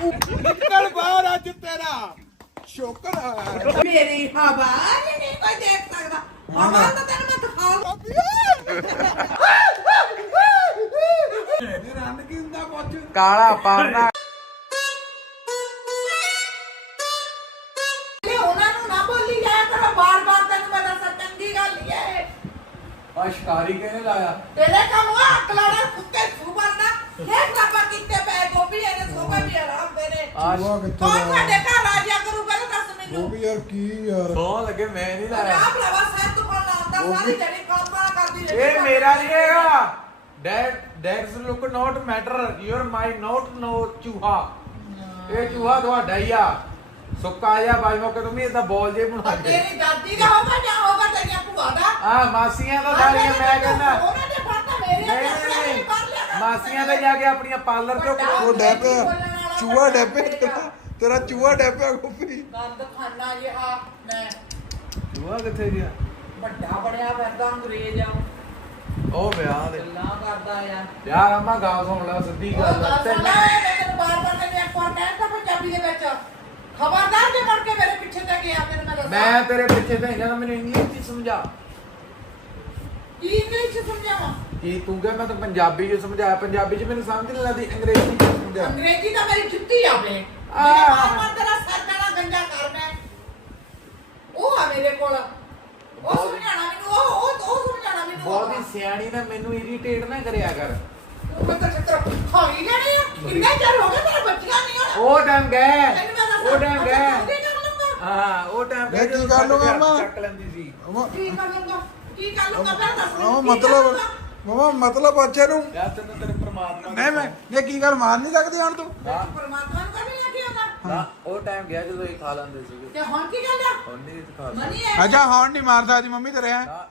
ਨਿਕਲ ਬਾਹਰ ਅੱਜ ਤੇਰਾ। ਸ਼ੋਕਰ ਆ। ਮੇਰੀ ਹਵਾ ਹੀ ਨਹੀਂ ਕੋਈ ਦੇਖ ਸਕਦਾ। ਹਵਾ ਤਾਂ ਤੈਨੂੰ ਮੈਂ ਦਿਖਾ ਇਹ ਰੰਨ ਕੀ ਹੁੰਦਾ ਪੁੱਛ। ਕਾਲਾ ਪਾਣਾ ਲੈ ਉਹਨਾਂ ਨੂੰ ਨਾ ਬੋਲੀ ਜਾਇਆ ਕਰੋ ਬਾਰ ਬਾਰ ਤੈਨੂੰ ਮੈਂ ਦੱਸਾਂ ਚੰਗੀ ਗੱਲ ਹੀ ਹੈ। ਆ ਸ਼ਿਕਾਰੀ ਕਿਹਨੇ ਲਾਇਆ? ਤੇਰੇ ਕੰਮ ਆ ਅਕਲਾੜਾ ਕੁੱਤੇ ਚੂਹਾ ਕਿੱਥੇ ਕੌਣ ਦਾ ਸਾਡੇ ਘਰ ਆ ਜਾ ਕਰੂਗਾ ਤਾਂ ਦੱਸ ਉਹ ਮੈਨੂੰ ਵੀ ਯਾਰ ਕੀ ਯਾਰ। ਸੌ ਲੱਗੇ ਮੈਂ ਨਹੀਂ ਲਾਇਆ। ਆਪ ਲਵਾ ਸਾਹਿਬ ਤੋਂ ਬਣਾ ਆਉਂਦਾ ਸਾਰੀ ਜੜੀ ਬਣਾ ਕਰਦੀ ਰਹਿੰਦੀ ਇਹ ਮੇਰਾ ਨਹੀਂ ਹੈਗਾ। That that's look not matter your my not no ਚੂਹਾ। ਇਹ ਚੂਹਾ ਤੁਹਾਡਾ ਹੀ ਆ। ਸੁੱਕਾ ਜਿਹਾ ਬਾਈ ਮੌਕੇ ਤੁਮੀ ਇਹਦਾ ਬੋਲ ਜੇ ਬਣਾ ਕੇ। ਤੇਰੀ ਦਾਦੀ ਦਾ ਹੋਗਾ ਜਾਂ ਹੋਗਾ ਤੇਰੀਆਂ ਭੂਆ ਦਾ? ਆ ਮਾਸੀਆਂ ਦਾ ਸਾਰੀਆਂ ਮੈਂ ਕਹਿੰਦਾ। ਉਹਨਾਂ ਨੇ ਫੜਤਾ ਮੇਰੇ ਨਹੀਂ ਨਹੀਂ ਨਹੀਂ ਮਾਸੀਆਂ ਤੇ ਜਾ ਕੇ ਆਪਣੀਆਂ ਪਾਰਲਰ ਤੋਂ ਉਹ ਡੈਪਿਆ ਚੂਹਾ ਡੈਪਿਆ ਤੇਰਾ ਤੇਰਾ ਚੂਹਾ ਡੈਪਿਆ ਗੋਪੀ। ਗੰਦ ਖਾਨਾ ਜਿਹਾ ਮੈਂ ਚੂਹਾ ਕਿੱਥੇ ਗਿਆ? ਵੱਡਾ ਬੜਿਆ ਫਿਰਦਾ ਅੰਗਰੇਜ਼ ਆ। ਉਹ ਵਿਆਹ ਦੇ। ਗੱਲਾਂ ਕਰਦਾ ਆ। ਯਾਰ ਅੰਮਾ ਗੱਲ ਸੁਣ ਲੈ ਸਿੱਧੀ ਗੱਲ ਆ। ਤੇ ਤੇ ਮੈਂ ਤੈਨੂੰ ਬਾਰ ਬਾਰ ਤੈਨੂੰ ਇੱਕ ਵਾਰ ਕਹਿਤਾ ਪੰਜਾਬੀ ਦੇ ਵਿੱਚ। ਖਬਰਦਾਰ ਜੇ ਮੁੜ ਕੇ ਮੇਰੇ ਪਿੱਛੇ ਤੇ ਗਿਆ ਤੈਨੂੰ ਮੈਂ ਦੱਸਾਂ। ਮੈਂ ਤੇਰੇ ਪਿੱਛੇ ਤੇ ਇਹਨਾਂ ਮੈਨੂੰ ਇੰਗਲਿਸ਼ ਚ ਸਮਝਾ। ਕੀ ਇੰਗਲਿਸ਼ ਚ ਸਮਝਾਵਾਂ? ਕੀ ਤੂੰ ਕਹੇ ਮੈਂ ਤਾਂ ਪੰਜਾਬੀ ਚ ਸਮਝਾਇਆ ਪੰਜਾਬੀ ਚ ਮੈਨੂੰ ਸਮਝ ਨਹੀਂ ਲੱਗਦੀ ਅੰਗਰੇਜ਼ੀ ਚ ਸਮਝਾ ਅੰਗਰੇਜ਼ੀ ਤਾਂ ਮੇਰੀ ਜੁੱਤੀ ਆਵੇ ਆਹ। ਮੇਰੇ ਮਾਰ ਮਾਰ ਤੇਰਾ ਸਰ ਕਾਲਾ ਗੰਜਾ ਕਰ ਮੈਂ। ਉਹ ਆ ਮੇਰੇ ਕੋਲ। ਉਹ ਸਮਝਾਣਾ ਮੈਨੂੰ ਉਹ ਉਹ ਉਹ ਸਮਝਾਣਾ ਮੈਨੂੰ। ਬਹੁਤ ਹੀ ਸਿਆਣੀ ਨਾ ਮੈਨੂੰ ਇਰੀਟੇਟ ਨਾ ਕਰਿਆ ਕਰ। ਉਹ ਮੈਂ ਤਾਂ ਛੱਤਰ ਖਾਈ ਜਾਣੀ ਆ। ਕਿੰਨੇ ਚਿਰ ਹੋ ਗਏ ਤੇਰੇ ਬੱਚੀਆਂ ਨਹੀਂ ਹੋਣਾ ਉਹ ਟਾਈਮ ਗਏ। ਤੈਨੂੰ ਮੈਂ ਦੱਸਾਂ ਉਹ ਟਾਈਮ ਗਏ। ਕੀ ਕਰ ਲੂੰਗਾ ਹਾਂ ਉਹ ਟਾਈਮ ਮੈਂ ਕੀ ਕਰ ਲੂੰਗਾ ਅੰਮਾ? ਚੱਕ ਲੈਂਦੀ ਸੀ। ਮਮਾ ਕੀ ਕਰ ਲੂੰਗਾ ਕੀ ਕਰ ਲੂੰਗਾ ਮੈਂ ਦੱਸ ਮਮਾ ਮੈਨੂੰ, ਕੀ ਕਰ ਮਤਲਬ? ਮਮਾ ਮਤਲਬ ਅੱਛੇ ਨੂੰ ਯਾਰ ਤੈਨੂੰ ਤੇਰੇ ਪ੍ਰਮਾਤਮਾ ਨਹੀਂ ਮੈਂ ਇਹ ਕੀ ਗੱਲ ਮਾਰ ਨਹੀਂ ਸਕਦੀ ਹੁਣ ਤੂੰ? ਹਾਂ ਪਰਮਾਤਮਾ ਨੂੰ ਕਦੇ ਨਹੀਂ ਆਖਿਆ ਹਾਂ ਉਹ ਟਾਈਮ ਗਿਆ ਜਦੋਂ ਇਹ ਖਾ ਲੈਂਦੇ ਸੀਗੇ। ਤੇ ਹੁਣ ਕੀ ਗੱਲ ਆ? ਹੁਣ ਨਹੀਂ ਖਾ ਮਨੀ ਹੈ ਅੱਛਾ ਹੁਣ ਨਹੀਂ ਮਾਰ ਸਕਦੀ ਮੰਮੀ ਤੇਰੇ ਹੈ। ਨਾ,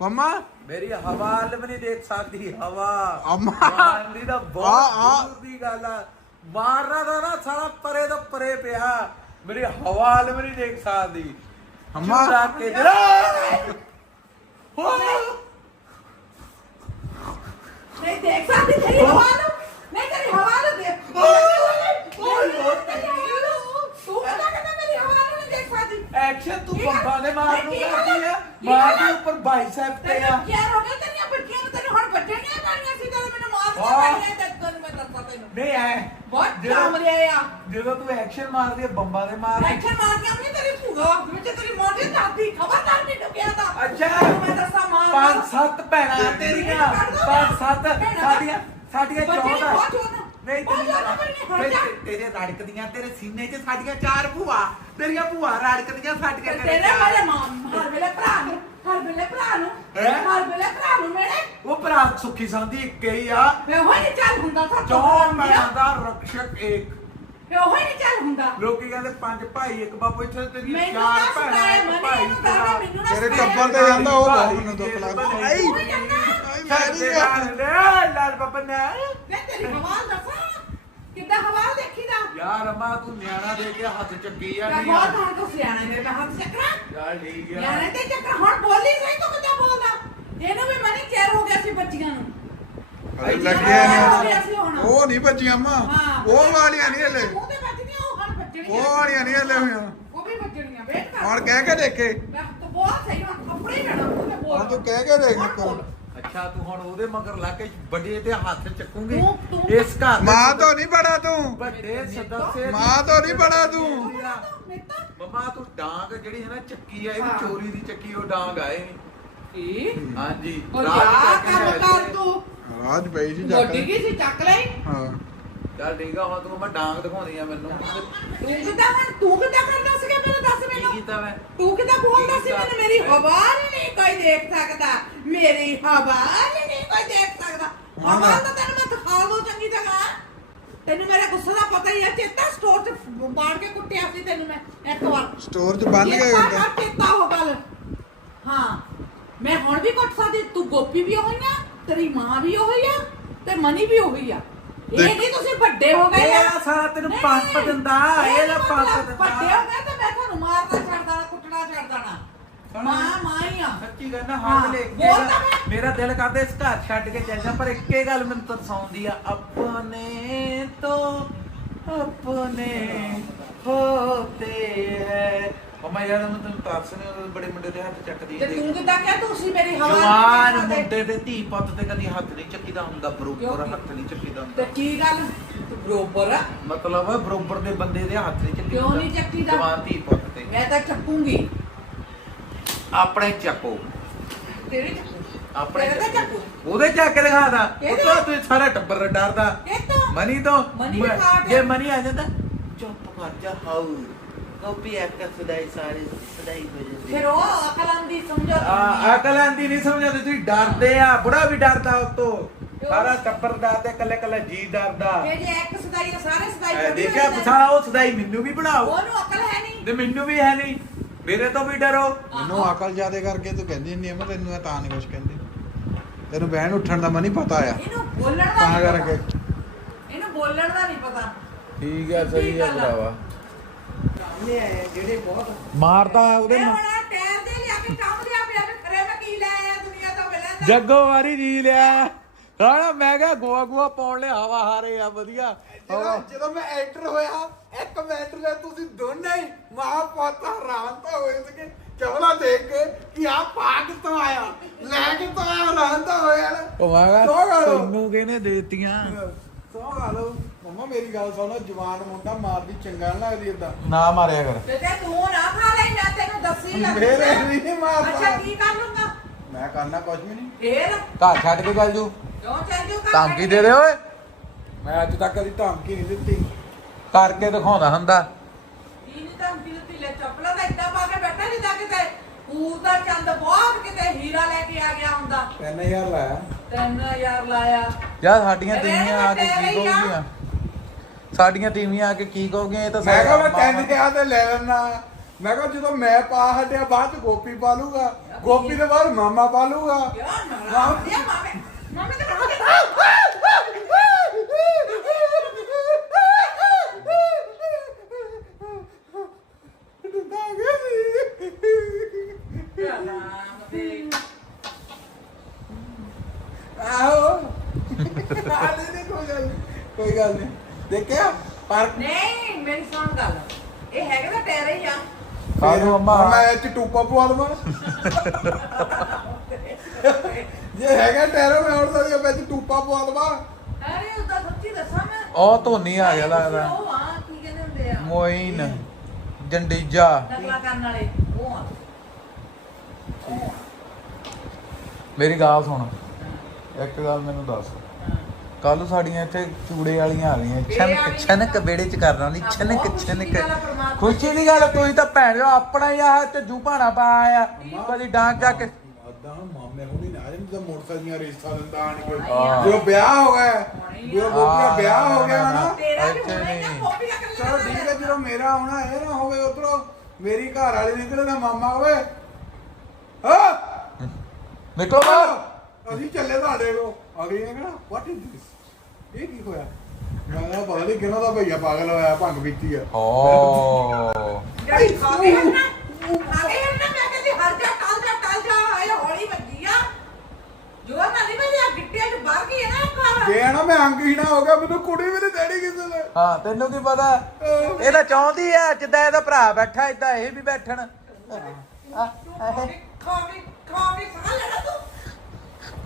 ਮੰਮਾ। ਮੇਰੀ ਹਵਾ ਵੀ ਨਹੀਂ ਦੇਖ ਸਕਦੀ ਹਵਾ। ਅੰਮਾ। ਮਾਰਨੀ ਤਾਂ ਆ, ਆ। ਬਹੁਤ ਦੂਰ ਦੀ ਗੱਲ ਆ। ਮਾਰਨਾ ਤਾਂ ਨਾ ਸਾਲਾ ਪਰੇ ਤੋਂ ਪਰੇ ਪਿਆ। ਮੇਰੀ ਹਵਾ ਵੀ ਨਹੀਂ ਦੇਖ ਸਕਦੀ। ਅੰਮਾ। ਕੇ ਜਰਾ ਨਹੀਂ ਦੇਖ ਸਕਦੀ ਤੇਰੀ ਹਵਾ ਨੂੰ ਨਹੀਂ ਤੇਰੀ ਹਵਾ ਨੂੰ ਦੇਖ। ਮੇਰੀ ਐਕਸ਼ਨ ਤੂੰ ਬੰਬਾਂ ਦੇ ਮਾਰਨ ਨੂੰ ਕਰਦੀ ਆ? ਮਾਰ ਦੇ ਉੱਪਰ ਬਾਈਸੈਪ ਤੇ ਆ। ਕੀ ਹੋ ਗਿਆ ਤੇਰੀਆਂ ਬੱਚੀਆਂ ਨੂੰ ਤੈਨੂੰ ਹੁਣ ਵੱਜਣੀਆਂ ਪੈਣੀਆਂ ਸੀ ਤੈਨੂੰ ਮਾਰ ਤੇ ਨਹੀਂ ਐ। ਬਹੁਤ ਜਦੋਂ- ਕੰਮ ਰਿਹਾ ਆ। ਜਦੋਂ ਤੂੰ ਐਕਸ਼ਨ ਮਾਰਦੀ ਆ ਬੰਬਾਂ ਦੇ ਮਾਰ ਐਕਸ਼ਨ ਮਾਰ ਕੇ ਆਪਣੀ ਤੇਰੀ ਭੂਆ ਵਿੱਚ ਤੇਰੀ ਮੋਢੇ ਦਾਦੀ ਖਬਰਦਾਰ ਨਹੀਂ ਡੁੱਬਿਆ ਦਾ ਅੱਛਾ। ਮੈਂ ਦੱਸਾਂ ਮਾਰ ਪੰਜ ਸੱਤ ਭੈਣਾਂ ਤੇਰੀਆਂ ਪੰਜ ਸੱਤ ਸਾਡੀਆਂ ਸਾਡੀਆਂ ਬੱਚੇ ਨੇ ਚੌਦਾਂ। ਬਹੁਤ ਚੋਣਾ ਨਹੀਂ ਮੇਰੀ ਤੇਰੇ ਰੜਕਦੀਆਂ ਤੇਰੇ ਸੀਨੇ 'ਚ ਸਾਡੀਆਂ ਚਾਰ ਭੂਆ। ਤੇਰੀਆਂ ਭੂਆ ਰੜਕਦੀਆਂ ਸਾਡੀਆਂ ਤੇਰੇ ਮੇਰੇ ਮਾਂ ਵੇਲੇ ਭਰਾ ਨੂੰ। ਹਰ ਵੇਲੇ ਭਰਾ ਨੂੰ। ਹੈਂ? ਹਰ ਵੇਲੇ ਭਰਾ ਨੂੰ ਮੇਰੇ ਉਹ ਭਰਾ ਸੁੱਖੀ ਸੰਦੀ ਇੱਕ ਹੀ ਆ। ਵੇ ਉਹ ਨਹੀਂ ਚੱਲ ਹੁੰਦਾ ਸਾ ਚੌਂ ਭੈਣਾਂ ਦਾ ਰਕਸ਼ਕ ਇੱਕ ਵੇ ਉਹ ਨਹੀਂ ਚੱਲ ਹੁੰਦਾ। ਲੋਕੀ ਕਹਿੰਦੇ ਪੰਜ ਭਾਈ ਇੱਕ ਬਾਪੂ ਇੱਥੇ ਤੇਰੀ ਮੈਨੂੰ ਚਾਰ ਨਾ ਭੈਣਾਂ ਸੁਣਾਏ ਇੱਕ ਮਨੀ ਭਾਈ ਇਹਨੂੰ ਦੱਸਦਾ ਮੈਨੂੰ ਨਾ ਤੇਰੇ। ਟੱਬਰ ਤੇ ਜਾਂਦਾ ਉਹ ਬਹੁਤ ਮੈਨੂੰ ਦੁੱਖ ਲੱਗਦਾ। ਆਈ ਆਈ ਮੈਂ ਨਹੀਂ ਗਿਆ ਲਾਲ ਬਾਬਾ ਨਾ ਵੇ ਤੇਰੀ ਹਵਾਲ ਦੱਸਾਂ। ਕਿੱਦਾਂ ਹਵਾਲ ਦੇਖੀਦਾ ਯਾਰ ਅਮਾ ਤੂੰ ਨਿਆਣਾ ਦੇ ਕੇ ਹੱਥ ਚੱਕੀ ਮੈਂ ਜਾਂਦੀ ਬਹੁਤ ਆ ਹੁਣ ਤੋਂ ਸਿਆਣਾ ਮੇਰੇ ਮੈਂ ਹੱਥ ਚੱਕਰਾਂ ਯਾਰ ਠੀਕ ਆ। ਨਿਆਣੇ ਤੇ ਚੱਕਰ ਹੁਣ ਬੋਲੀ ਸਹੀ ਤੂੰ ਕਿੱਦਾਂ ਬੋਲਦਾ? ਇਹਨੂੰ ਵੀ ਮਨੀ ਚਿਰ ਹੋ ਗਿਆ ਸੀ ਬੱਚੀਆਂ ਨੂੰ। ਹਲੇ ਲੱਗਿਆ ਹੋ ਨਹੀਂ ਉਹ ਨਹੀਂ ਬੱਜੀਆਂ ਅੰਮਾ। ਹਾਂ। ਉਹ ਵਾਲੀਆਂ ਨਹੀਂ ਹਲੇ। ਤੇ ਉਹ ਹੁਣ ਵੱਜਣੀਆਂ ਉਹ ਵਾਲੀਆਂ ਨਹੀਂ ਹਲੇ ਹੋਈਆਂ। ਉਹ ਵੀ ਵੱਜਣੀਆਂ ਵੇਟ ਕਰ ਹੁਣ ਕਹਿ ਕੇ ਦੇਖੇ। ਮੈਂ ਤੂੰ ਬਹੁਤ ਸਹੀ ਹੁਣ ਕੱਪੜੇ ਹੀ ਲੈਣਾ ਤੂੰ ਬੋਲ। ਹੁਣ ਤੂੰ ਕਹਿ ਕੇ ਦੇਖ ਹੁਣ ਨਿਕਲ ਬੋਲ। ਅੱਛਾ ਤੂੰ ਹੁਣ ਉਹਦੇ ਮਗਰ ਲਾ ਕੇ ਵੱਡੇ ਤੇ ਹੱਥ ਚੱਕੂਗੀ। ਤੂੰ- ਤੂੰ- ਇਸ ਘਰ ਦੇ ਮਾਂ ਤੋਂ ਨਹੀਂ ਬੜਾ ਤੂੰ। ਵੱਡੇ ਸਦੱਸੇ ਮਾਂ ਤੋਂ ਨਹੀਂ ਬੜਾ ਤੂੰ। ਮਮਾ ਤੂੰ ਡਾਂਗ ਜਿਹੜੀ ਹੈ ਨਾ ਚੱਕੀ ਆ ਇਹ ਵੀ ਹਾਂ। ਚੋਰੀ ਦੀ ਚੱਕੀ ਉਹ ਡਾਂਗ ਆਏ ਨਹੀਂ ਕੀ? ਹਾਂਜੀ। ਉਹ ਰਾਤ ਜਾ ਚੱਕ ਕੇ ਕੰਮ ਲਿਆਏ ਕਰ ਸੀ। ਤੂੰ। ਰਾਜ ਪਈ ਸੀ ਜੱਟ ਵੱਡੀ ਕੀ ਸੀ? ਚੱਕ ਲਈ? ਹਾਂ। ਚੱਲ ਠੀਕ ਆ ਹੁਣ ਤੂੰ ਮੈਂ ਡਾਂਗ ਦਿਖਾਉਂਦੀ ਆ ਮੈਨੂੰ। ਤੂੰ ਕਿੱਦਾਂ ਹੁਣ ਤੂੰ ਕਿੱਦਾਂ ਕਰਦਾ ਸੀਗਾ ਮੈਨੂੰ ਦੱਸ ਕੀ ਮੈਨੂੰ? ਕੀਤਾ ਮੈਂ? ਤੂੰ ਕਿੱਦਾਂ ਬੋਲਦਾ ਸੀ? ਮੈਨੂੰ? ਮੇਰੀ ਹਵਾ ਹੀ ਨਹੀਂ ਕੋਈ ਦੇਖ ਸਕਦਾ। ਮੇਰੀ ਹਵਾ ਹੀ ਨਹੀਂ ਕੋਈ ਦੇਖ ਸਕਦਾ। ਹਵਾ ਤਾਂ ਤੈਨੂੰ ਮੈਂ ਦਿਖਾ ਦੂੰ ਚੰਗੀ ਤਰ੍ਹਾਂ। ਤੈਨੂੰ ਮੇਰੇ ਗੁੱਸੇ ਦਾ ਪਤਾ ਹੀ ਹੈ ਚੇਤਾ ਸਟੋਰ 'ਚ ਬਾੜ ਕੇ ਕੁੱਟਿਆ ਸੀ ਤੈਨੂੰ ਮੈਂ ਇੱਕ ਵਾਰ। ਸਟੋਰ 'ਚ ਬੰਨ ਇੱਕ ਕੇ ਵਾਰ ਹੁੰਦਾ ਚੇਤਾ ਹੋ ਗੱਲ। ਹਾਂ ਮੈਂ ਹੁਣ ਵੀ ਕੁੱਟ ਸਕਦੀ ਤੂੰ ਗੋਪੀ ਵੀ ਹੋਈ ਆ ਤੇਰੀ ਮਾਂ ਵੀ ਹੋਈ ਆ ਤੇ ਮਨੀ ਵੀ ਹੋਈ ਆ। ਇਹ ਕੀ ਤੁਸੀਂ ਵੱਡੇ ਹੋ ਗਏ ਆ? ਇਹ ਤੈਨੂੰ ਨਹੀਂ, ਪੰਪ ਦਿੰਦਾ, ਇਹ ਇਹਦਾ ਮਤਲਬ ਪੰਪ ਦਿੰਦਾ। ਵੱਡੇ ਹੋ ਗਏ ਤੇ ਮੈਂ ਤੁਹਾਨੂੰ ਮਾਰਨਾ ਛੱਡ ਕੁੱਟਣਾ ਛੱਡ ਦੇਣਾ ਮਾਂ ਮਾਂ ਸੱਚੀ ਗੱਲ ਨਾ ਹਾਂ, ਹੌਸਲੇ ਬੋਲ ਮੇਰਾ ਦਿਲ ਕਰਦਾ ਇਸ ਘਰ ਛੱਡ ਕੇ ਚੱਲ ਜਾ ਪਰ ਇੱਕੇ ਗੱਲ ਮੈਨੂੰ ਤਰਸਾਉਂਦੀ ਆ ਆਪਣੇ ਤੋਂ ਆਪਣੇ ਹੋਤੇ ਹੈ। ਮਮਾ ਯਾਰ ਮੈਂ ਤੈਨੂੰ ਤਰਸ ਨੇ ਉਹ ਬੜੇ ਮੁੰਡੇ ਦੇ ਹੱਥ ਚੱਕਦੀ ਤੇ ਤੂੰ ਕਿੱਦਾਂ ਕਿਹਾ ਤੁਸੀਂ ਮੇਰੀ ਹਵਾ ਜਵਾਨ ਨਹੀਂ? ਮੁੰਡੇ ਦੇ ਧੀ ਪੁੱਤ ਤੇ ਕਦੀ ਹੱਥ ਨਹੀਂ ਚੱਕੀਦਾ ਹੁੰਦਾ ਬਰੋਬਰ ਕਿਉਂ? ਹੱਥ ਨਹੀਂ ਚੱਕੀਦਾ ਤੇ ਹੁੰਦਾ ਕੀ ਗੱਲ? ਤੂੰ ਬਰੋਬਰ? ਆ ਮਤਲਬ ਬਰੋਬਰ ਦੇ ਬੰਦੇ ਦੇ ਹੱਥ ਨਹੀਂ ਚੱਕੀਦਾ ਕਿਉਂ ਨਹੀਂ ਚੱਕੀਦਾ? ਜਵਾਨ ਧੀ ਪੁੱਤ ਤੇ। ਮੈਂ ਤਾਂ ਚੱਕੂਗੀ। ਆਪਣੇ ਚੱਕੋ। ਤੇਰੇ ਚੱਕੂ? ਆਪਣੇ ਤੇਰੇ ਤਾਂ ਚੱਕੂ? ਉਹਦੇ ਚੱਕ ਕੇ ਦਿਖਾਦਾ ਉਹ ਕਿਹਦੇ? ਤੋਂ ਤੂੰ ਸਾਰਾ ਟੱਬਰ ਡਰਦਾ। ਇਹ ਤਾਂ ਮਨੀ ਤੋਂ? ਮਨੀ ਮੈਂ- ਜੇ। ਮਨੀ ਆ ਜਾਂਦਾ ਚੁੱਪ ਕਰ ਜਾ ਹਾਉ ਗੋਪੀ ਇੱਕ ਸਦਾਈ ਸਾਰੀ ਸਦਾਈ ਹੋ ਜਾਂਦੀ। ਫਿਰ ਉਹ ਅਕਲ ਆਂਦੀ ਸਮਝੋ ਆ ਅਕਲ ਆਂਦੀ ਨਹੀਂ ਸਮਝਦੇ ਤੁਸੀਂ ਡਰਦੇ ਆ ਬੁੜਾ ਵੀ ਡਰਦਾ ਉਤੋਂ ਕਿਉਂ? ਸਾਰਾ ਟੱਬਰ ਡਰਦਾ ਕੱਲੇ ਕੱਲੇ ਜੀ ਡਰਦਾ। ਇਹ ਜੇ ਇੱਕ ਸਦਾਈ ਆ, ਸਾਰੇ ਸਦਾਈ ਦੇਖਿਆ। ਸਾਰਾ ਉਹ ਸਦਾਈ ਮੈਨੂੰ ਵੀ ਬਣਾਓ। ਉਹਨੂੰ ਅਕਲ ਹੈ ਨਹੀਂ। ਤੇ ਮੈਨੂੰ ਵੀ ਹੈ ਨਹੀਂ। ਮੇਰੇ ਤੋਂ ਵੀ ਡਰੋ। ਮੈਨੂੰ ਅਕਲ ਜਿਆਦੇ ਕਰਕੇ ਤੂੰ ਕਹਿੰਦੀ ਨਹੀਂ ਮੈਂ ਤੈਨੂੰ ਤਾਂ ਨਹੀਂ ਕੁਛ ਕਹਿੰਦੀ। ਤੈਨੂੰ ਬਹਿਣ ਉੱਠਣ ਦਾ ਮਨ ਨਹੀਂ ਪਤਾ ਆ। ਇਹਨੂੰ ਬੋਲਣ ਦਾ ਤਾਂ ਨਹੀਂ ਕਰਕੇ। ਪਤਾ। ਇਹਨੂੰ ਬੋਲਣ ਦਾ ਨਹੀਂ ਪਤਾ। ਠੀਕ ਹੈ, ਸਹੀ ਹੈ ਭਰਾਵਾ। ਲੈ ਜਿਹੜੇ ਬਹੁਤ। ਮਾਰਦਾ ਇਹ ਹੁਣ ਆਹ ਟਾਇਰ ਦੇ ਲਿਆ ਕੇ ਕੰਮ ਦੇ ਆਪੇ ਆਪੇ ਖਰੇ ਮੈਂ ਕੀ ਲੈ ਆਇਆ ਦੁਨੀਆ ਤੋਂ ਮਿਲਿਆ ਤਾਂ। ਜੱਗੋ ਵਾਰੀ ਜੀ ਲਿਆ। ਸਾਲਾ ਮੈਂ ਕਿਹਾ ਗੋਆ ਗੋਆ ਪਾਉਣ ਲਿਆ ਹਵਾ ਹਾਰੇ ਆ ਵਧੀਆ। ਜਦੋਂ ਜਦੋਂ ਮੈਂ ਐਂਟਰ ਹੋਇਆ ਇੱਕ ਮਿੰਟ ਲੈ ਤੁਸੀਂ ਦੋਨੇ ਹੀ ਮਾਂ ਪੁੱਤ ਹੈਰਾਨ ਤਾਂ ਹੋਏ ਸੀਗੇ ਚਵਲਾ ਦੇਖ ਕੇ ਕਿ ਆ ਪਾਕ ਤੋਂ ਆਇਆ ਲੈ ਕੇ ਤੋਂ ਆਇਆ ਹੈਰਾਨ ਤਾਂ ਹੋਇਆ ਨਾ। ਉਹ ਮੈਂ ਕਿਹਾ ਗਾਲੋ। ਤੈਨੂੰ ਕਿਹਨੇ ਦੇਤੀਆਂ? ਸੋ ਹਾਲੋ ਮੰਮਾ ਮੇਰੀ ਗੱਲ ਸੁਣੋ ਜਵਾਨ ਮੁੰਡਾ ਮਾਰਦੀ ਚੰਗਾ ਨੀ ਲੱਗਦੀ ਏਦਾਂ। ਨਾ ਮਾਰਿਆ ਕਰ। ਤੇ ਤੇ ਤੂੰ ਨਾ ਖਾ ਲੈ ਮੈਂ ਤੈਨੂੰ ਦੱਸੀ ਲੱਗ ਮੇਰੇ ਨਹੀਂ ਮਾਰਦਾ। ਅੱਛਾ ਕੀ ਕਰ ਲੂੰਗਾ ਮੈਂ ਕਰਨਾ ਕੁਝ ਵੀ ਨਹੀਂ ਫੇਰ? ਘਰ ਛੱਡ ਕੇ ਚੱਲ ਜੂ। ਕਿਉਂ ਚੱਲ ਜੂ ਕਰ ਧਮਕੀ ਦੇ ਦੇ ਓਏ। ਮੈਂ ਅੱਜ ਤੱਕ ਕਦੀ ਧਮਕੀ ਨਹੀਂ ਦਿੱਤੀ। ਕਰਕੇ ਦਿਖਾਉਂਦਾ ਹੁੰਦਾ। ਕੀ ਨਹੀਂ ਧਮਕੀ ਦਿੱਤੀ? ਲੈ ਚੱਪਲਾਂ ਤਾਂ ਇੱਦਾਂ ਪਾ ਕੇ ਬੈਠਾ ਜਿੱਦਾਂ ਕਿਤੇ। ਪੂਰ ਦਾ ਚੰਦ ਬਹੁਤ ਕਿਤੇ ਹੀਰਾ ਲੈ ਕੇ ਆ ਗਿਆ ਹੁੰਦਾ। 3000 ਲਾਇਆ। 3000 ਲਾਇਆ। ਯਾਰ ਸਾਡੀਆਂ ਤੀਵੀਆਂ ਆ ਕੇ ਕੀ। ਕਹੋਗੀਆਂ? ਸਾਡੀਆਂ ਤੀਵੀਆਂ ਆ ਕੇ ਕੀ ਕਹੋਗੀਆਂ? ਇਹ ਤਾਂ ਮੈਂ ਕਿਹਾ ਮੈਂ ਤਿੰਨ ਕਿਹਾ ਤੇ ਲੈ ਲੈਣਾ ਮੈਂ ਕਿਹਾ ਜਦੋਂ ਮੈਂ ਪਾ ਹਟਿਆ ਬਾਅਦ ਚ ਗੋਪੀ ਪਾ ਲੂਗਾ ਗੋਪੀ ਦੇ ਬਾਅਦ ਮਾਮਾ ਪਾ ਲੂਗਾ ਯਾਰ ਨਾ ਮਾਮੇ ਮਾਮੇ ਤੇ ਮਾਮੇ ਆਹੋ ਆਲੇ ਨਹੀਂ ਕੋਈ ਗੱਲ ਨੀ, ਕੋਈ ਗੱਲ ਨਹੀਂ ਦੇਖਿਆ ਪਰ ਨਹੀਂ ਮੇਰੀ ਸੁਣ ਗੱਲ ਇਹ ਹੈਗੇ ਤਾਂ ਟੈਰੇ ਹੀ ਆ ਕਾਹਨੂੰ ਅੰਮਾ? ਮੈਂ ਇਹ ਚ ਟੂਪਾ ਪਵਾ ਲਵਾਂ ਜੇ ਹੈਗਾ ਟੈਰੋ ਮੈਂ ਹੁਣ ਤਾਂ ਵਿੱਚ ਟੂਪਾ ਪਵਾ ਲਵਾਂ ਅਰੇ ਉਹਦਾ ਸੱਚੀ ਦੱਸਾਂ ਮੈਂ। ਉਹ ਧੋਨੀ ਆ ਗਿਆ ਲੱਗਦਾ। ਉਹ ਆ ਕੀ ਕਹਿੰਦੇ ਹੁੰਦੇ ਆ? ਮੋਇਨ ਜੰਡੀਜਾ। ਨਕਲਾ ਕਰਨ ਵਾਲੇ। ਉਹ ਆ ਉਹ ਆ। ਮੇਰੀ ਗੱਲ ਸੁਣ। ਇੱਕ ਗੱਲ ਮੈਨੂੰ ਦੱਸ। ਕੱਲ ਸਾਡੀਆਂ ਇੱਥੇ ਚੂੜੇ ਵਾਲੀਆਂ ਆ ਛਨਕ ਛਨਕ ਬੇੜੇ ਚ ਕਰਨ ਵਾਲੀ ਛਨਕ ਛਨਕ। ਖੁਸ਼ੀ ਦੀ ਗੱਲ ਕੋਈ ਤਾਂ ਭੈਣ ਜੋ ਆਪਣਾ ਹੀ ਆ ਤੇ ਜੂ ਭਾਣਾ ਪਾ ਆਇਆ। ਕਦੀ ਡਾਂਗ ਚੱਕ ਕੇ। ਅੱਦਾਂ ਮਾਮੇ ਹੁਣੀ ਨਾ ਜਿੰਨ ਦਾ ਮੋਟਰਸਾਈਕਲ ਦੀਆਂ ਰੇਸਾਂ ਦਿੰਦਾ ਆਣ ਕੇ। ਹਾਂ। ਜੋ ਵਿਆਹ ਹੋ ਗਿਆ ਜੋ ਗੋਪੀ ਦਾ ਵਿਆਹ ਹੋ ਗਿਆ ਨਾ ਤੇਰਾ ਵੀ ਇੱਥੇ ਹੋਣਾ ਹੀ ਨਾ ਨਹੀਂ। ਕਾਪੀ ਦਾ ਕਰ ਚਲੋ ਠੀਕ ਹੈ ਜਦੋਂ ਮੇਰਾ ਆਉਣਾ ਇਹ ਨਾ ਹੋਵੇ ਉਧਰੋਂ ਮੇਰੀ ਘਰ ਵਾਲੀ ਨਿਕਲੇ ਨਾ ਮਾਮਾ ਹੋਵੇ। ਹਾਂ? ਮਿੱਟੋ ਮਾਰ ਅਸੀਂ ਚੱਲੇ ਤੁਹਾਡੇ ਕੋ ਅਗਲੀ ਨੇ ਕਹਣਾ ਵਾਟ ਇਜ਼ ਦਿਸ ਇਹ ਕੀ ਹੋਇਆ? ਮੈਂ ਕਿਹਾ ਪਤਾ ਨਹੀਂ ਕਿਹਨਾਂ ਦਾ ਭਈਆ ਪਾਗਲ ਹੋਇਆ ਭੰਗ ਪੀਤੀ ਆ। ਓ। ਕੇ ਹਟਣਾ ਮੈਂ ਕਹਿੰਦੀ ਹਰ ਜਾ ਟਲ ਜਾ ਟਲ ਜਾ ਇਹ ਹੌਲੀ ਵੱਜੀ ਆ। ਜੋ ਨਾ ਨਹੀਂ ਮੈਂ ਗਿੱਟਿਆਂ ਚ ਬਾਹਰ ਗਈ ਹੈ ਨਾ ਇਹ ਘਰ ਜੇ ਨਾ ਮੈਂ ਅੰਗਹੀਣਾ ਹੋ ਗਿਆ ਮੈਨੂੰ ਕੁੜੀ ਵੀ ਨਹੀਂ ਦੇਣੀ ਕਿਸੇ ਨੇ। ਹਾਂ ਤੈਨੂੰ ਕੀ ਪਤਾ? ਇਹ ਤਾਂ ਚਾਹੁੰਦੀ ਆ ਜਿੱਦਾਂ ਇਹਦਾ ਭਰਾ ਬੈਠਾ ਇਦਾਂ ਇਹ ਵੀ ਬੈਠਣ। ਖਾ ਕੇ ਖਾ ਕੇ ਖਾ ਕੇ ਸਾਹ ਲੈਣਾ ਤੂੰ?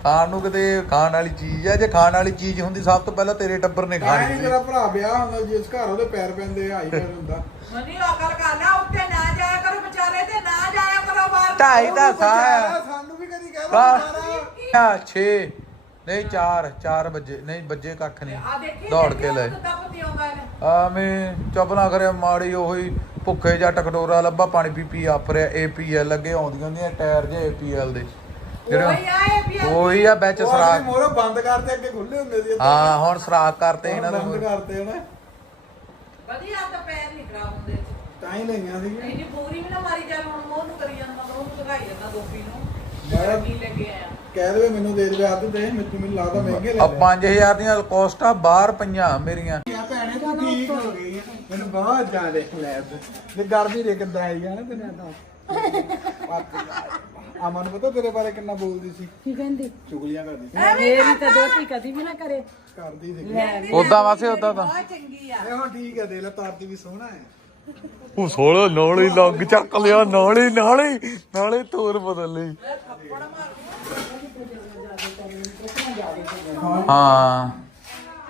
ਖਾਣ ਨੂੰ ਕਿਤੇ ਖਾਣ ਵਾਲੀ ਚੀਜ਼ ਆ ਜੇ ਖਾਣ ਵਾਲੀ ਚੀਜ਼ ਹੁੰਦੀ ਸਭ ਤੋਂ ਪਹਿਲਾਂ ਤੇਰੇ ਟੱਬਰ ਨੇ ਖਾਣੀ ਤੇਰਾ ਭਰਾ ਵਿਆਹ ਹੁੰਦਾ ਜਿਸ ਘਰ ਉਹਦੇ ਪੈਰ ਪੈਂਦੇ ਆਈ ਕਰ ਹੁੰਦਾ। ਮਨੀ ਅਕਲ ਕਰ ਲੈ ਉੱਤੇ ਨਾ ਜਾਇਆ ਕਰੋ ਵਿਚਾਰੇ ਤੇ ਨਾ ਜਾਇਆ ਕਰੋ ਬਾਹਰ। ਢਾਈ ਦਾ ਸਾਹ ਸਾਨੂੰ ਵੀ ਕਦੀ ਕਹਿਦਾ ਆ 6 ਨਹੀਂ 4 4 ਵਜੇ ਨਹੀਂ ਵੱਜੇ ਕੱਖ ਆ ਨਹੀਂ ਦੇਖੀ ਦੌੜ ਕੇ ਲੈ। ਆਵੇਂ ਚੁੱਪ ਨਾ ਕਰਿਆ ਮਾੜੀ ਉਹੀ ਭੁੱਖੇ ਜਾਂ ਟਕਟੋਰਾ ਲੱਭਾ ਪਾਣੀ ਪੀ ਪੀ ਆਫਰਿਆ ਏਪੀਐਲ ਲੱਗੇ ਆਉਂਦੀਆਂ ਹੁੰਦੀਆਂ ਟਾਇਰ ਜੇ ਏਪੀਐਲ ਦੇ। ਆ। ਉਹੀ ਆ ਵਿੱਚ ਸਰਾਖ ਮੋਰੇ ਬੰਦ ਕਰਤੇ ਅੱਗੇ ਖੁੱਲੇ ਹੁੰਦੇ ਸੀ ਹਾਂ ਹੁਣ ਸਰਾਖ ਕਰਤੇ ਇਹਨਾਂ ਦੇ ਬੰਦ। ਕਰਤੇ ਨਾ ਵਧੀਆ ਤਾਂ ਪੈਰ ਨਹੀਂ ਖਰਾਬ ਹੁੰਦੇ ਤਾਂ ਹੀ ਲਈਆਂ ਸੀ ਨਹੀਂ ਪੂਰੀ ਵੀ ਨਾ ਮਾਰੀ ਚੱਲ ਹੁਣ ਮੋਹ ਨੂੰ ਕਰੀ ਜਾਂਦਾ ਮਗਰੋਂ ਨੂੰ ਦਿਖਾਈ ਜਾਂਦਾ ਦੋਪੀ ਨੂੰ। ਮੈਂ- ਕੀ ਲੱਗੇ ਆ ਕਹਿ ਦੇਵੇ ਮੈਨੂੰ ਦੇ ਦੇਵੇ ਅੱਧ ਦੇ ਮੈਨੂੰ ਮੈਨੂੰ ਲੱਗਦਾ ਮਹਿੰਗੇ ਲੈ ਆ 5000 ਦੀਆਂ ਕੋਸਟਾ ਬਾਹਰ ਪਈਆਂ ਮੇਰੀਆਂ। ਲਿਆ ਭੈਣੇ ਤੂੰ ਠੀਕ ਹੋ ਗਈ। ਮੈਨੂੰ ਬਹੁਤ ਜ਼ਿਆਦਾ ਲੈ ਤੇ। ਗਰਮੀ ਦੇ ਕਿੱਦਾਂ ਆਈ ਆ ਨਾ ਤੈਨੂੰ ਤਾਂ ਅਮਨ ਪਤਾ ਤੇਰੇ ਬਾਰੇ ਕਿੰਨਾ ਬੋਲਦੀ ਸੀ? ਕੀ ਕਹਿੰਦੀ? ਚੁਗਲੀਆਂ ਕਰਦੀ ਸੀ। ਮੇਰੀ ਤਾਂ ਦੋਤੀ ਕਦੀ ਵੀ ਨਾ ਕਰੇ। ਕਰਦੀ ਸੀ ਉਦਾਂ ਵਾਸੇ ਉਦਾਂ ਤਾਂ। ਬਹੁਤ ਚੰਗੀ ਆ। ਇਹ ਹੁਣ ਠੀਕ ਹੈ ਦੇ ਲੈ ਤਾਰਤੀ ਵੀ ਸੋਹਣਾ ਹੈ। ਉਹ ਸੋਹਣਾ ਨਾਲ ਹੀ ਲੰਗ ਚੱਕ ਲਿਆ ਨਾਲ ਹੀ ਨਾਲ ਹੀ ਨਾਲੇ ਤੋਰ ਬਦਲ ਲਈ। ਹਾਂ।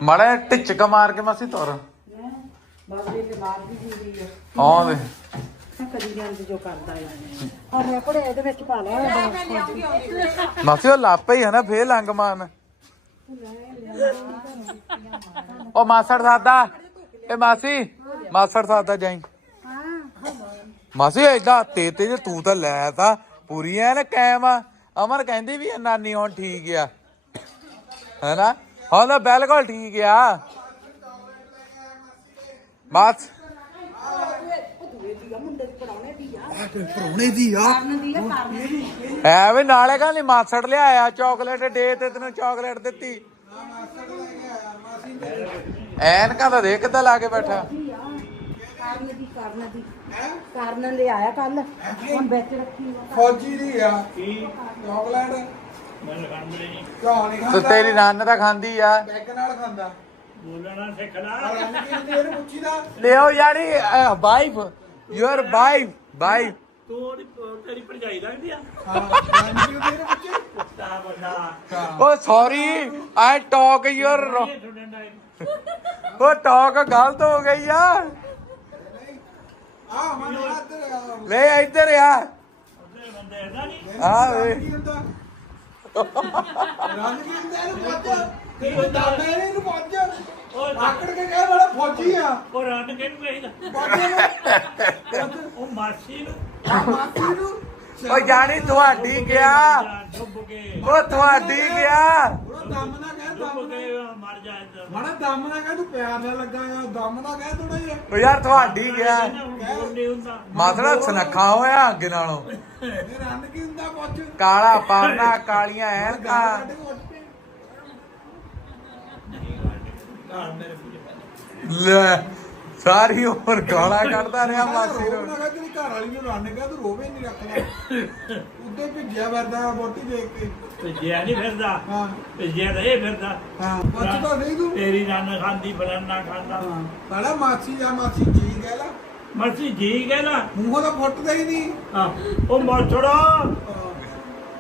ਮੜਾ ਟਿਚਕ ਮਾਰ ਕੇ ਮਾਸੀ ਤੋਰ। ਬਾਬੇ ਦੇ ਮਾਰ ਦੀ ਜੀਵੀ ਆ। ਆਹ ਦੇ ਕਦੀ ਜਾਂਦੀ ਜੋ ਕਰਦਾ ਹੈ। ਔਰ ਮੈਂ ਕੋੜੇ ਇਹਦੇ ਵਿੱਚ ਪਾ ਲਿਆ ਮੈਂ ਲਿਆਉਂਗੀ ਆਉਂਦੀ ਮਾਸੀ ਉਹ ਲਾਪੇ ਹੀ ਹੈ ਨਾ ਫੇਰ ਲੰਗ ਮਾਰਨ। ਉਹ ਮਾਸੜ ਸਾਦਾ। ਇਹ ਮਾਸੀ ਮਾਸੜ ਸਾਦਾ ਜਾਈ। ਮਾਸੀ ਏਦਾਂ ਤੇ ਤੇ ਜੇ ਤੂੰ ਤਾਂ ਲੈ ਤਾ ਪੂਰੀ ਐ ਨਾ ਕਾਇਮ ਆ। ਅਮਰ ਕਹਿੰਦੀ ਵੀ ਇਹ ਨਾਨੀ ਹੁਣ ਠੀਕ ਆ। ਹੈਨਾ? ਹਾਂ ਤਾਂ ਬਿਲਕੁਲ ਠੀਕ ਆ। ਬਸ ਪਰੋਣੇ ਦੀ ਆ ਕਰਨ ਦੀ ਆ ਕਰਨ ਦੀ ਐ ਵੀ ਨਾਲੇ ਕਹਿੰਦੀ ਮਾਸੜ ਲਿਆਇਆ ਚਾਕਲੇਟ ਡੇ ਤੇ ਤੈਨੂੰ ਚਾਕਲੇਟ ਦਿੱਤੀ। ਐਨਕਾਂ ਤਾਂ ਦੇਖ ਕਿੱਦਾਂ ਲਾ ਕੇ ਬੈਠਾ। ਕਰਨ ਦੀ ਕਰਨ ਦੀ ਕਰਨ ਲੈ ਆਇਆ ਕੱਲ ਹੁਣ ਵਿੱਚ ਰੱਖੀ ਆ। ਫੌਜੀ ਦੀ ਆ। ਕੀ? ਚਾਕਲੇਟ। ਮੈਨੂੰ ਖਾਂਦੇ ਨਹੀਂ ਕਿਉਂ ਨਹੀਂ ਤੇ ਖਾਂਦਾ। ਤੇਰੀ ਨਾਨ ਤਾਂ ਖਾਂਦੀ ਆ। ਬੈਗ ਨਾਲ ਖਾਂਦਾ। ਬੋਲਣਾ ਸਿੱਖਣਾ ਪੁੱਛੀ ਦਾ। ਲਿਓ ਯਾਰੀ ਵਾਈਫ ਯੂਰ ਵਾਈਫ ਵਾਈਫ ਤੂੰ ਉਹਦੀ ਤੇਰੀ ਭਰਜਾਈ ਲੱਗਦੀ ਆ ਹਾਂ ਰੰਗ ਕੀ ਤੇਰੇ ਪੁੱਛੀ ਤਾਂ ਬੰਦਾ ਓ ਸੌਰੀ ਆਈ ਟਾਕ ਨਾਲ ਓ ਟਾਕ ਗਲਤ ਹੋ ਗਈ ਆ। ਆ ਮਨ ਇੱਧਰ ਆ। ਲੈ ਇੱਧਰ ਆ ਆ ਵੇ। ਰੰਗ ਕੀ ਹੁੰਦਾ ਇਹਨੂੰ ਪੁੱਛ। ਤੇ ਦਾਦਾ ਇਹਨੂੰ ਪੁੱਛ। ਉਹ ਆਕੜ ਕੇ ਕਹਿ ਵਾਲਾ ਫੌਜੀ ਆ। ਉਹ ਰਨ ਕਿਹਨੂੰ ਵੇਚਦਾ ਨੂੰ। ਉਹ ਮਾਸੀ ਨੂੰ। ਮਾਸੀ ਨੂੰ। ਓ ਜਾਨੀ ਤੁਹਾਡੀ ਗਿਆ। ਡੁੱਬ ਤੁਹਾਡੀ ਗਿਆ। ਉਹ ਦਮ ਨਾ ਕਹਿ ਦਮ ਕੇ ਮਰ ਜਾ ਇੱਧਰ। ਮਾੜਾ ਦਮ ਨਾ ਕਹਿ ਤੂੰ ਪਿਆਰ ਨਾਲ ਲੱਗਾ ਆ ਦਮ ਨਾ ਕਹਿ ਥੋੜਾ ਜਿਹਾ। ਓ ਯਾਰ ਤੁਹਾਡੀ ਗਿਆ। ਮਾਤਰਾ ਸੁਨੱਖਾ ਹੋਇਆ ਅੱਗੇ ਨਾਲੋਂ। ਇਹ ਰੰਗ ਕੀ ਹੁੰਦਾ ਪੁੱਛ। ਕਾਲਾ ਪਾਣਾ ਕਾਲੀਆਂ ਐਨਕਾਂ। ਮੇਰੇ ਲੈ ਸਾਰੀ ਉਮਰ ਗਾਲਾਂ ਕੱਢਦਾ ਰਿਹਾ ਮਾਸੀ ਨੂੰ। ਨਾ ਕਹਿ ਤੇਰੀ ਘਰ ਵਾਲੀ ਨੂੰ ਰੰਨ ਕਹਿ ਤੂੰ ਰੋਵੇ ਨਹੀਂ ਰੱਖਦਾ ਉੱਤੇ ਭਿੱਜਿਆ ਵਰਦਾ ਬੋਟੀ ਦੇਖ ਕੇ। ਤੇ ਜਿਆ ਨਹੀਂ ਫਿਰਦਾ। ਹਾਂ। ਤੇ ਜਿਆ ਤਾਂ ਇਹ ਫਿਰਦਾ। ਹਾਂ ਪੁੱਛਦਾ ਨਹੀਂ ਤੂੰ। ਤੇਰੀ ਰਨ ਖਾਂਦੀ ਫਲਾਨਾ ਖਾਂਦਾ। ਹਾਂ ਸਾਲਾ ਮਾਸੀ ਆ ਮਾਸੀ ਜੀ ਕਹਿ ਲਾ। ਮਰਸੀ ਜੀ ਕਹਿੰਦਾ ਮੂੰਹੋਂ ਤਾਂ ਫੁੱਟਦਾ ਹੀ ਨਹੀਂ। ਹਾਂ ਉਹ ਮਾਛੜਾ।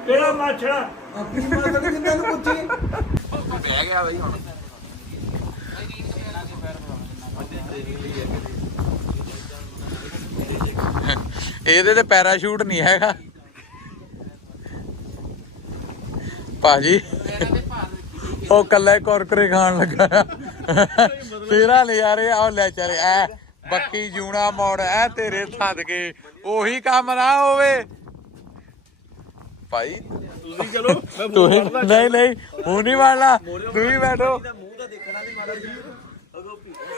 ਕਿਹੜਾ ਮਾਛੜਾ? ਆਪਣੀ ਮਾਂ ਤਾਂ ਕਿੰਨੇ ਨੂੰ ਪੁੱਛੀ? ਇਹਦੇ ਤੇ ਪੈਰਾਸ਼ੂਟ ਨਹੀਂ ਹੈਗਾ। ਭਾਜੀ ਉਹ ਕੱਲਾ ਕੁਰਕਰੇ ਖਾਣ ਲੱਗਾ। ਤੇਰਾ ਨਜ਼ਾਰੇ ਆ ਲੈ ਚਲੇ ਐ ਬੱਕੀ ਜੂਣਾ ਮੋੜ ਐ ਤੇਰੇ ਸਦਕੇ ਉਹੀ ਕੰਮ ਨਾ ਹੋਵੇ। ਭਾਈ ਤੁਸੀਂ ਚਲੋ ਹੀ- ਨਹੀਂ ਨਹੀਂ ਹੁਣ ਨਹੀਂ ਵਾੜਨਾ ਤੂੰ ਹੀ ਬੈਠੋ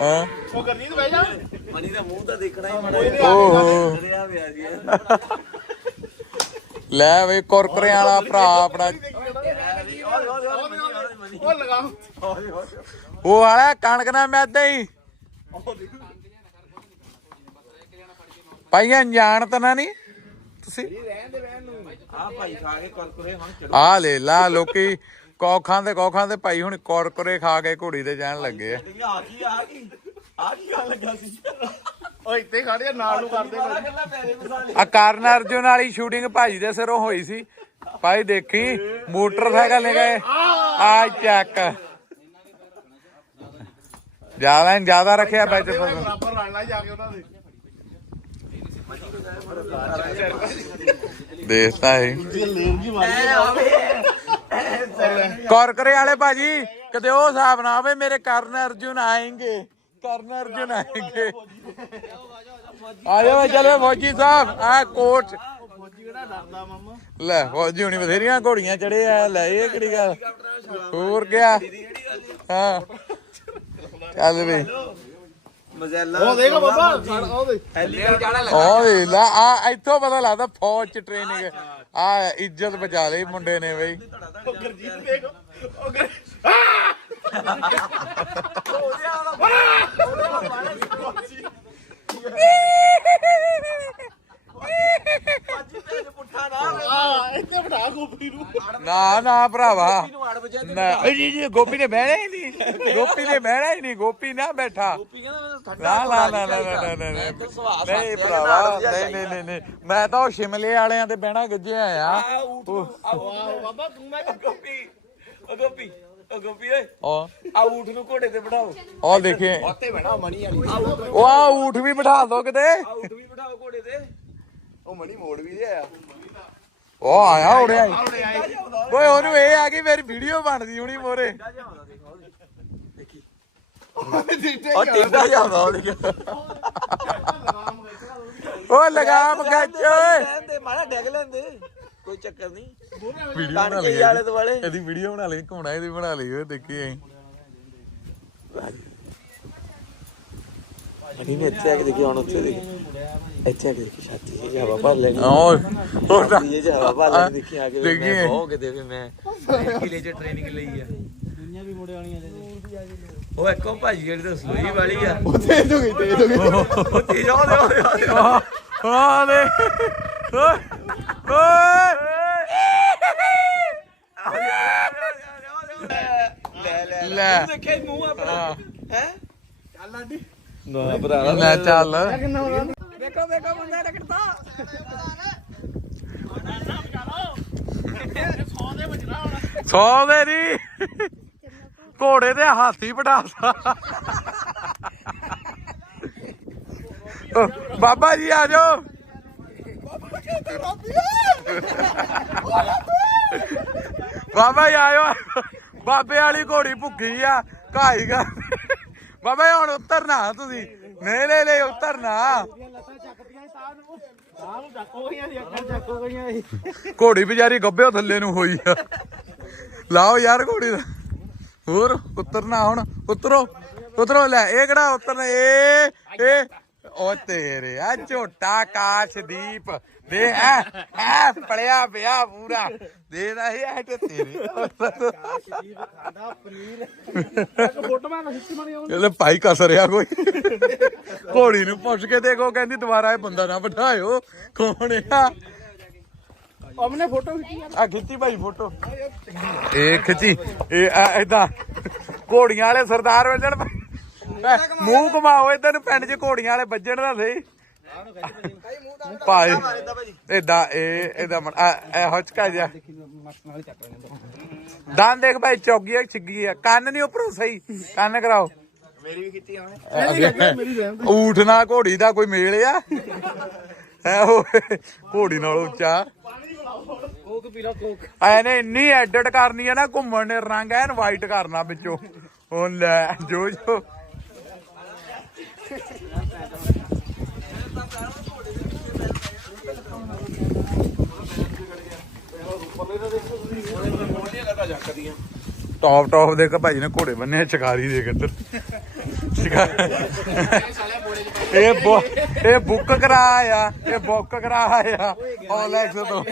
ਹਾਂ। ਉਹ ਕਰਨੀ ਤੇ ਬਹਿ ਜਾ। ਮਨੀ ਦਾ ਮੂੰਹ ਤਾਂ ਦੇਖਣਾ ਹੀ ਮੜਾ ਓਹੋ। ਰਿਹਾ ਪਿਆ ਜੀ। ਲੈ ਵੇ ਕੁਰਕਰਿਆਂ ਵਾਲਾ ਭਰਾ ਆਪਣਾ। ਉਹ ਲਗਾ। ਉਹ ਵਾਲਾ ਕਣਕ ਨਾ ਮੈਦਾ ਹੀ। ਭਾਈ ਅਣਜਾਣ ਤਾਂ ਨਾ ਨਹੀਂ। ਤੁਸੀਂ? ਆ ਭਾਈ ਖਾ ਕੇ ਕੁਰਕੁਰੇ ਹੁਣ ਚਲੋ। ਆ ਲੈ ਲਾ ਲੋਕੀ ਕੌਖਾਂ ਦੇ ਕੌਖਾਂ ਦੇ ਭਾਈ ਹੁਣ ਕੁਰਕਰੇ ਖਾ ਕੇ ਘੋੜੀ ਤੇ ਜਾਣ ਲੱਗੇ ਆ। ਆ ਕੀ ਆ ਕੀ ਆ ਕੀ ਗੱਲ ਲੱਗਾ ਸੀ। ਓ ਇੱਥੇ ਖੜਿਆ ਨਾਲ ਨੂੰ ਕਰਦੇ ਆ ਕਰਨ ਅਰਜੁਨ ਵਾਲੀ ਸ਼ੂਟਿੰਗ ਭਾਜੀ ਦੇ ਸਿਰੋਂ ਹੋਈ ਸੀ। ਭਾਈ ਦੇਖੀ ਮੋਟਰਸਾਈਕਲ ਲੈ ਗਏ ਆ ਚੱਕ। ਜ਼ਿਆਦਾ ਜ਼ਿਆਦਾ ਰੱਖਿਆ ਵਿੱਚ ਬਰਾਬਰ ਰਲ ਲਾ ਜਾ ਕੇ ਉਹਨਾਂ ਦੇ। ਦੇਖਤਾ ਹੈ ਕੁਰਕਰੇ ਵਾਲੇ ਭਾਜੀ ਕਦੇ ਉਹ ਹਿਸਾਬ ਨਾ ਆਵੇ ਮੇਰੇ ਕਰਨ ਅਰਜੁਨ ਆਏਂਗੇ, ਕਰਨ ਅਰਜੁਨ ਆਏਂਗੇ। ਆ ਚਲੋ ਫੌਜੀ ਸਾਹਿਬ, ਆ ਕੋਟ। ਲੈ, ਫੌਜੀ ਹੁਣੀ ਬਥੇਰੀਆਂ ਘੋੜੀਆਂ ਚੜੇ ਆ, ਲੈ, ਇਹ ਕਿਹੜੀ ਗੱਲ? ਹੋਰ ਗਿਆ ਹਾਂ। ਚੱਲ ਵੀ ਮਜ਼ੈਲਾ ਉਹ ਦੇਖ ਬਾਬਾ ਉਹ ਦੇਖ। ਵੇ ਲਾ ਆ ਇੱਥੋਂ ਪਤਾ ਲੱਗਦਾ ਫੌਜ ਚ ਟ੍ਰੇਨਿੰਗ ਆ ਇੱਜ਼ਤ ਬਚਾ ਲਈ ਮੁੰਡੇ ਨੇ ਬਈ। ਉਹ ਗਰਜੀਤ ਦੇਖ ਉਹ ਗਰ ਪੁੱਠਾ ਨਾ ਨਾ। ਨਾ ਭਰਾਵਾ। ਨੂੰ ਵਜੇ ਨਾ ਜੀ ਜੀ ਗੋਪੀ ਨੇ ਬਹਿਣਾ ਹੀ ਨਹੀਂ। ਗੋਪੀ ਨੇ ਬਹਿਣਾ ਹੀ ਨਹੀਂ ਗੋਪੀ ਨਾ ਬੈਠਾ। ਗੋਪੀ ਕਹਿੰਦਾ ਮੈਨੂੰ ਠੰਡਾ ਨਾ ਨਾ ਨਾ ਨਾ ਨਾ ਨਾ ਨਾ ਨਹੀਂ ਭਰਾਵਾ ਨਹੀਂ ਨਹੀਂ ਨਹੀਂ ਨਹੀਂ। ਮੈਂ ਤਾਂ ਉਹ ਸ਼ਿਮਲੇ ਵਾਲਿਆਂ ਤੇ ਬਹਿਣਾ ਗੱਜਿਆ ਆ। ਆ ਊਠ ਨੂੰ ਆ ਊਠ- ਬਾਬਾ ਤੂੰ ਮੈਂ ਗੋਪੀ ਓ ਗੋਪੀ ਓ ਗੋਪੀ ਓਏ। ਉਹ ਆ ਊਠ ਨੂੰ ਘੋੜੇ ਤੇ ਬਿਠਾਓ। ਉਹ ਦੇਖੇ। ਉੱਤੇ ਬਣਾ ਮਣੀ ਵਾਲੀ। ਉਹ ਆ ਊਠ ਵੀ ਬਿਠਾ ਦੋ ਕਿਤੇ। ਆ ਊਠ ਵੀ ਬਿਠਾਓ ਘੋੜੇ ਤੇ। ਉਹ ਮਣੀ ਮੋੜ ਵੀ ਲਿਆ ਉਹ ਆਇਆ ਉੜਿਆ। ਓਏ ਉਹਨੂੰ ਇਹ ਆ ਕਿ ਮੇਰੀ ਵੀਡੀਓ ਬਣਦੀ ਹੁਣੀ ਮੋਰੇ। ਉਹ ਟਿੰਡਾ ਜਾਂਦਾ ਉਹਦੇ। ਓ ਲਗਾਮ ਗੱਜ ਓਏ। ਲੈਂਦੇ ਮਾਰਾ ਡੈਗ ਲੈਂਦੇ। ਕੋਈ ਚੱਕਰ ਨਹੀਂ। ਵੀਡੀਓ ਬਣਾ ਲਈ ਇਹਦੀ। ਵੀਡੀਓ ਬਣਾ ਲਈ ਘੁੰਮਣਾ ਇਹਦੀ ਬਣਾ ਲਈ ਓਏ ਦੇਖੀ ਐ ਅਣੀ ਨੇ ਇੱਥੇ ਆ ਕੇ ਦੇਖੀ ਹੁਣ ਉੱਥੇ ਦੇਖੀ। ਇੱਥੇ ਆ ਕੇ ਦੇਖੀ ਛਾਤੀ ਇਹ ਜਾਵਾ ਭਰ ਲੈਣੀ। ਓਏ ਉਹ ਤਾਂ- ਇਹ ਜਾਵਾ ਭਰ ਲੈਣੀ ਦੇਖੀ ਆ ਕੇ ਦੇਖੀ ਮੈਂ ਐ। ਬਹੁਤ ਕਿਤੇ ਵੀ ਮੈਂ ਕਿਲੇ ਚ ਟ੍ਰੇਨਿੰਗ ਲਈ ਆ। ਦੁਨੀਆ ਵੀ ਮੁੰਡੇ ਵਾਲੀਆਂ ਉਹ ਇੱਕੋ ਭਾਜੀ ਜਿਹੜੀ ਤਾਂ ਸਲੋਈ ਵਾਲੀ ਆ। ਦੇ ਦੋਗੇ ਦੇ ਦੋਗੇ। ਉਹ ਤੇਜ ਹੋ ਦੇ ਆ ਦੇ। ਓਏ ਓਏ। ਲੈ ਲੈ ਲੈ। ਦੇਖੇ ਮੂੰਹ ਆਪਣਾ? ਹਾਂ। ਹੈ? ਚੱਲ ਆਂਟੀ। ਨਾ ਭਰਾ ਲੈ ਚੱਲ। ਵੇਖੋ ਵੇਖੋ ਮੁੰਡਾ ਟਕਟਦਾ ਸੌ ਦੇ ਘੋੜੇ ਤੇ ਹਾਥੀ ਬਿਠਾਤਾ ਬਾਬਾ ਜੀ ਆ ਜਾਓ। ਬਾਬਾ ਜੀ ਆਇਓ। ਬਾਬੇ ਵਾਲੀ ਘੋੜੀ ਭੁੱਖੀ ਆ ਘਾਈ ਗਾ ਬਾਬਾ ਜੀ ਹੁਣ ਉਤਰਨਾ ਤੁਸੀਂ। ਨਹੀਂ ਨਹੀਂ। ਨਹੀਂ ਉਤਰਨਾ ਘੋੜੀ ਵਿਚਾਰੀ ਗੱਬਿਓ ਥੱਲੇ ਨੂੰ ਹੋਈ ਆ। ਲਾਓ ਯਾਰ ਘੋੜੀ ਦਾ। ਹੋਰ ਉਤਰਨਾ ਹੁਣ। ਉਤਰੋ ਉਤਰੋ ਲੈ ਇਹ ਕਿਹੜਾ ਉਤਰਨਾ? ਇਹ ਇਹ ਉਹ ਤੇਰੇ ਆ ਝੋਟਾ ਕਾਸ਼ਦੀਪ ਦੇ ਐ ਐ ਪੜਿਆ ਪਿਆ ਪੂਰਾ। ਦੇ ਦਾ ਇਹ ਐ ਤੇ ਤੇਰੇ। ਇਹਲੇ ਭਾਈ ਕਸ ਰਿਆ ਕੋਈ। ਘੋੜੀ ਨੂੰ ਪੁੱਛ ਕੇ ਦੇਖੋ ਕਹਿੰਦੀ ਦੁਬਾਰਾ ਇਹ ਬੰਦਾ ਨਾ ਬਿਠਾਇਓ। ਕੌਣ ਆ? ਅਮਨੇ ਫੋਟੋ ਖਿੱਚੀ ਆ। ਖਿੱਚੀ ਭਾਈ ਫੋਟੋ। ਇਹ ਖਿੱਚੀ। ਇਹ ਐਦਾਂ ਘੋੜੀਆਂ ਵਾਲੇ ਸਰਦਾਰ ਵੱਜਣ। ਐ, ਮੂੰਹ ਘੁਮਾਓ ਇਧਰ ਨੂੰ ਪਿੰਡ 'ਚ ਘੋੜੀਆਂ ਵਾਲੇ ਵੱਜਣ ਦਾ ਸਹੀ। ਭਾਈ ਏਦਾਂ ਇਹ ਏਦਾਂ ਐ ਹਚਕਾ ਜਾ ਦੰਦ ਦੇਖ ਭਾਈ ਚੌਗੀ ਆ ਛਿੱਗੀ ਆ। ਕੰਨ ਨਹੀਂ ਉੱਪਰੋਂ ਸਹੀ ਕੰਨ ਕਰਾਓ। ਮੇਰੀ ਵੀ ਕੀਤੀ ਉਹਨੇ। ਊਠ ਨਾਲ ਘੋੜੀ ਦਾ ਕੋਈ ਮੇਲ ਆ। ਹੈ ਉਹ ਘੋੜੀ ਨਾਲ ਉੱਚਾ। ਕੋਕ ਐਨੇ ਇੰਨੀ ਐਡਿਟ ਕਰਨੀ ਆ ਨਾ ਘੁੰਮਣ ਨੇ ਰੰਗ ਐਨ ਵਾਈਟ ਕਰਨਾ ਵਿੱਚੋਂ। ਉਹ ਲੈ ਜੋ ਜੋ। ਟੌਪ ਟੌਪ ਦੇ ਕੇ ਭਾਜੀ ਨੇ ਘੋੜੇ ਬੰਨੇ ਸ਼ਿਕਾਰੀ ਦੇ ਕਿੱਧਰ ਸ਼ਿਕਾਰ ਇਹ ਬੁ- ਇਹ ਬੁੱਕ ਕਰਾਇਆ ਇਹ ਬੁੱਕ ਕਰਾਇਆ ਔਲੈਕਸ ਤੋਂ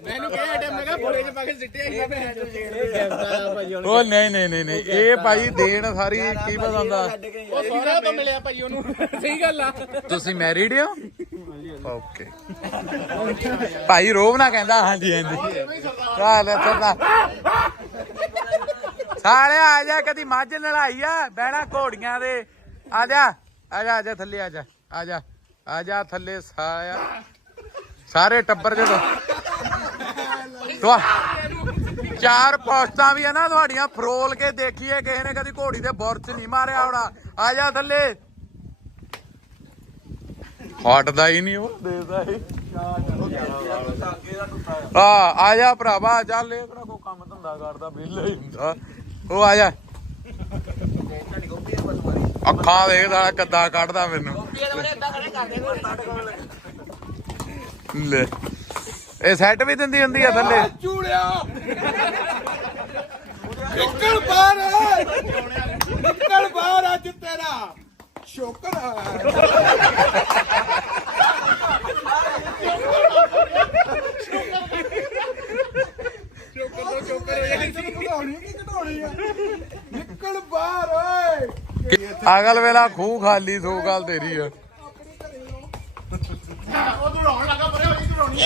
ਮੈਨੂੰ ਕਿਹਾ ਟਾਈਮ ਮੈਂ ਕਿਹਾ ਬੋਲੇ ਚ ਪਾ ਕੇ ਸਿੱਟਿਆ ਹੀ ਮੈਂ ਗੈਪਦਾ ਭਾਈ ਉਹਨੂੰ ਉਹ ਨਹੀਂ ਨਹੀਂ ਨਹੀਂ ਨਹੀਂ। ਇਹ ਭਾਈ ਦੇਣ ਸਾਰੀ ਕੀ ਪਤਾ ਹੁੰਦਾ ਉਹ ਸੋਹਰਾ ਤੋਂ ਮਿਲਿਆ ਭਾਈ ਉਹਨੂੰ। ਸਹੀ ਗੱਲ ਆ। ਤੁਸੀਂ ਮੈਰਿਡ ਹੋ? ਓਕੇ ਭਾਈ ਰੋਬ ਨਾ ਕਹਿੰਦਾ ਹਾਂਜੀ ਹਾਂਜੀ। ਚੱਲ ਚੱਲ ਸਾਰੇ ਆ ਜਾ ਕਦੀ ਮੱਝ ਨਲਾਈ ਆ ਬਹਿਣਾ ਘੋੜੀਆਂ ਦੇ। ਆ ਜਾ ਆ ਜਾ ਆ ਜਾ ਥੱਲੇ ਆ ਜਾ ਆ ਜਾ ਆ ਜਾ ਥੱਲੇ ਸਾਇਆ ਸਾਰੇ ਟੱਬਰ ਜਦੋਂ ਚਾਰ ਪੋਸਟਾਂ ਵੀ ਆ ਨਾ ਤੁਹਾਡੀਆਂ, ਫਰੋਲ ਕੇ ਦੇਖੀਏ, ਕਿਸੇ ਨੇ ਕਦੀ ਘੋੜੀ ਦੇ ਬੁਰਚ ਨਹੀਂ ਮਾਰਿਆ ਹੋਣਾ। ਆ ਜਾ ਥੱਲੇ। ਹਟਦਾ ਹੀ ਨਹੀਂ ਉਹ। ਦੇਦਾ ਹੀ ਆ ਆ ਜਾ ਭਰਾਵਾ ਚੱਲ ਇਹ ਕਿਹੜਾ ਕੋਈ ਕੰਮ ਧੰਦਾ ਕਰਦਾ, ਵਿਹਲਾ ਹੀ ਹੁੰਦਾ। ਉਹ ਆ ਜਾ। ਅੱਖਾਂ ਦੇਖਦਾ ਕੱਦਾ ਕੱਢਦਾ ਮੈਨੂੰ। ਲੈ। ਇਹ ਸੈੱਟ ਵੀ ਦਿੰਦੀ ਹੁੰਦੀ ਆ ਥੱਲੇ। ਚੂੜਿਆ। ਨਿਕਲ ਬਾਹਰ। ਨਿਕਲ ਬਾਹਰ ਅੱਜ ਤੇਰਾ। ਸ਼ੁਕਰ ਹੈ ਵਧਾਉਣੀ ਕਿ ਘਟਾਉਣੀ ਆ ਨਿਕਲ ਬਾਹਰ। ਓਏ ਅਗਲ ਵੇਲਾ ਖੂਹ ਖਾਲੀ ਸੋ ਗੱਲ ਤੇਰੀ ਆ ਉਹ ਦੌੜਾਉਣ ਲੱਗਾ ਪਰੇ ਹੋਈ ਦੌੜਾਉਣੀ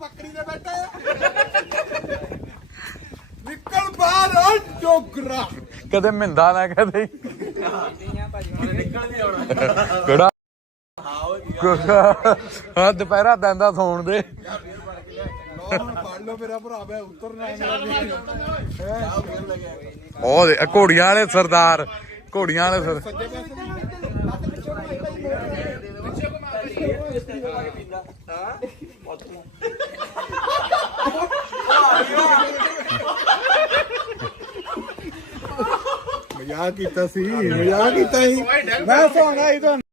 ਬੱਕਰੀ ਦੇ ਬੈਠਾ ਆ ਨਿਕਲ ਬਾਹਰ ਓ ਡੋਗਰਾ ਕਦੇ ਮਿੰਦਾ ਨਾ, ਕਦੇ ਕਿਹੜਾ? ਹਾਂ, ਦੁਪਹਿਰਾ ਦੰਦਾ ਸੌਣ ਦੇ। ਉਹ ਦੇ, ਘੋੜੀਆਂ ਵਾਲੇ ਸਰਦਾਰ, ਘੋੜੀਆਂ ਵਾਲੇ ਸਰ ਸੱਜੇ ਮਜ਼ਾਕ ਕੀਤਾ ਸੀ ਮਜ਼ਾਕ ਕੀਤਾ ਸੀ। ਮੈਂ ਸੌਣਾ ਹੀ ਤੁਹਾਨੂੰ।